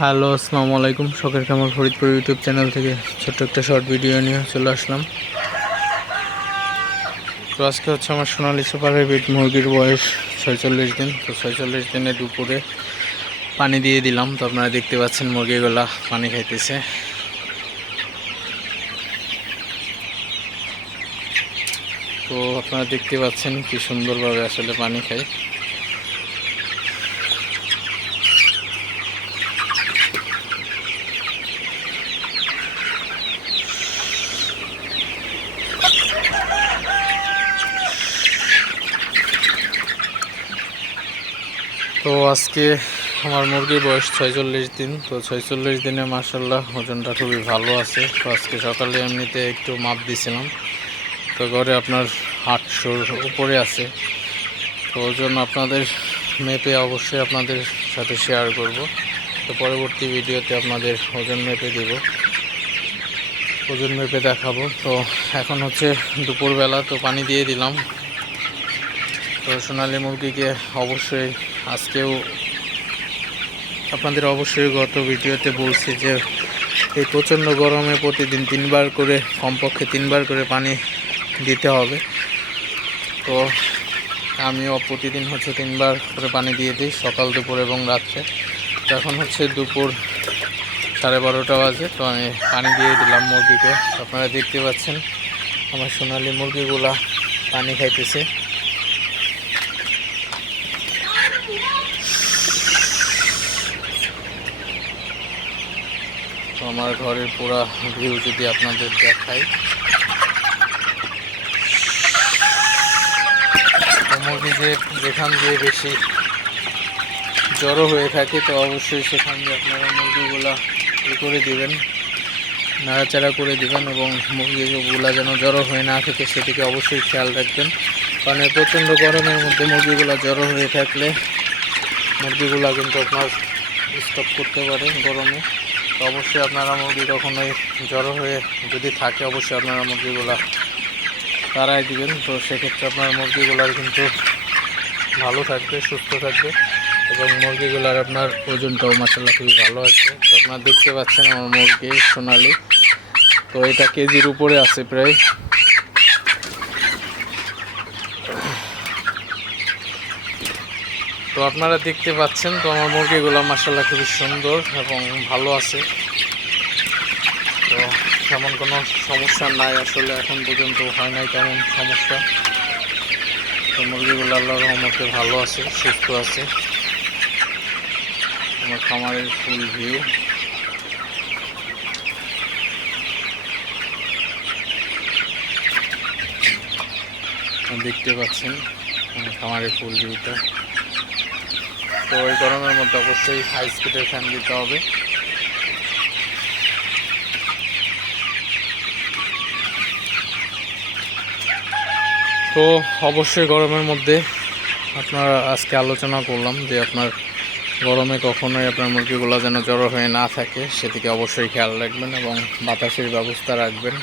Hello, আসসালামু আলাইকুম। শখের কামাল ফরিদপুর ইউটিউব চ্যানেল থেকে ছোট্ট একটা শর্ট ভিডিও নিয়ে চলে আসলাম। তো আজকে হচ্ছে আমার সোনালি সুপারের বিট মুরগির বয়স ছয়চল্লিশ দিন। তো ছয়চল্লিশ দিনে দুপুরে পানি দিয়ে দিলাম। তো আপনারা দেখতে পাচ্ছেন মুরগিগুলা পানি খাইতেছে। তো আপনারা দেখতে পাচ্ছেন কি সুন্দরভাবে আসলে পানি খায়। তো আজকে আমার মুরগির বয়স ছয়চল্লিশ দিন। তো ছয়চল্লিশ দিনে মার্শাল্লাহ ওজনটা খুবই ভালো আছে। তো আজকে সকালে এমনিতে একটু মাপ দিছিলাম। তো ঘরে আপনার আটশোর উপরে আছে। তো ওজন আপনাদের মেপে অবশ্যই আপনাদের সাথে শেয়ার করব। তো পরবর্তী ভিডিওতে আপনাদের ওজন মেপে দেব। ওজন মেপে দেখাবো। তো এখন হচ্ছে দুপুরবেলা তো পানি দিয়ে দিলাম। তো সোনালি মুরগিকে অবশ্যই আজকেও আপনাদের অবশ্যই গত ভিডিওতে বলছি যে এই প্রচণ্ড গরমে প্রতিদিন তিনবার করে, কমপক্ষে তিনবার করে পানি দিতে হবে। তো আমিও প্রতিদিন হচ্ছে তিনবার করে পানি দিয়ে দিই, সকাল, দুপুর এবং রাত্রে। এখন হচ্ছে দুপুর সাড়ে বারোটা বাজে, তো আমি পানি দিয়ে দিলাম মুরগিকে। আপনারা দেখতে পাচ্ছেন, আমার সোনালি মুরগিগুলা পানি খাইতেছে। তো আমার ঘরের পুরা ভিউ যদি আপনাদের দেখাই। মুরগি যে যেখান দিয়ে বেশি জড়ো হয়ে থাকে, তো অবশ্যই সেখান দিয়ে আপনারা মুরগিগুলা ই করে দিবেন, নাড়াচাড়া করে দিবেন এবং মুরগিগুলা যেন জড়ো হয়ে না থাকে সেদিকে অবশ্যই খেয়াল রাখবেন। কারণ এই প্রচণ্ড গরমের মধ্যে মুরগিগুলা জড়ো হয়ে থাকলে মুরগিগুলা কিন্তু আপনার স্টপ করতে পারে গরমে। তো অবশ্যই আপনারা মুরগি কখনোই জড়ো হয়ে যদি থাকে, অবশ্যই আপনারা মুরগিগুলা তারাই দিবেন। তো সেক্ষেত্রে আপনার মুরগিগুলার কিন্তু ভালো থাকবে, সুস্থ থাকবে এবং মুরগিগুলার আপনার ওজনটাও মাসাল্লাহ খুবই ভালো আছে। তো আপনারা দেখতে পাচ্ছেন আমার মুরগি সোনালি। তো এটা কেজির উপরে আছে প্রায় তো আপনারা দেখতে পাচ্ছেন তো আমার মুরগিগুলো মাসাল্লাহ খুবই সুন্দর এবং ভালো আছে। তো তেমন কোনো সমস্যা নাই, আসলে এখন পর্যন্ত হয় নাই তেমন সমস্যা। তো মুরগিগুলো আল্লাহ রহমতে ভালো আছে, সুস্থ আছে। আমার খামারের ফুল ভিউ। দেখতে পাচ্ছেন আমার খামারের ফুল ভিউটা। তো ওই গরমের মধ্যে অবশ্যই হাই স্পিডের ফ্যান দিতে হবে। তো অবশ্যই গরমের মধ্যে আপনার আজকে আলোচনা করলাম যে আপনার গরমে কখনোই আপনার মুরগিগুলো যেন জড়ো হয়ে না থাকে, সেদিকে অবশ্যই খেয়াল রাখবেন এবং বাতাসের ব্যবস্থা রাখবেন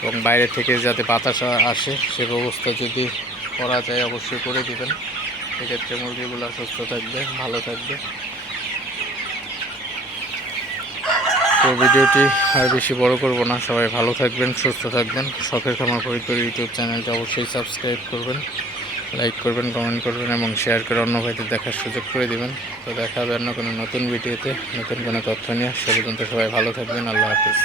এবং বাইরে থেকে যাতে বাতাস আসে সে ব্যবস্থা যদি করা যায় অবশ্যই করে দিবেন। সেক্ষেত্রে মুরগিগুলো সুস্থ থাকবে, ভালো থাকবে। তো ভিডিওটি আর বেশি বড় করব না, সবাই ভালো থাকবেন, সুস্থ থাকবেন। শখের খামার ফরিদপুর ইউটিউব চ্যানেলটা অবশ্যই সাবস্ক্রাইব করবেন, লাইক করবেন, কমেন্ট করবেন এবং শেয়ার করে অন্য ভাইদের দেখার সুযোগ করে দিবেন। তো দেখা হবে অন্য কোনো নতুন ভিডিওতে, নতুন কোনো তথ্য নিয়ে। সে পর্যন্ত সবাই ভালো থাকবেন, আল্লাহ হাফিজ।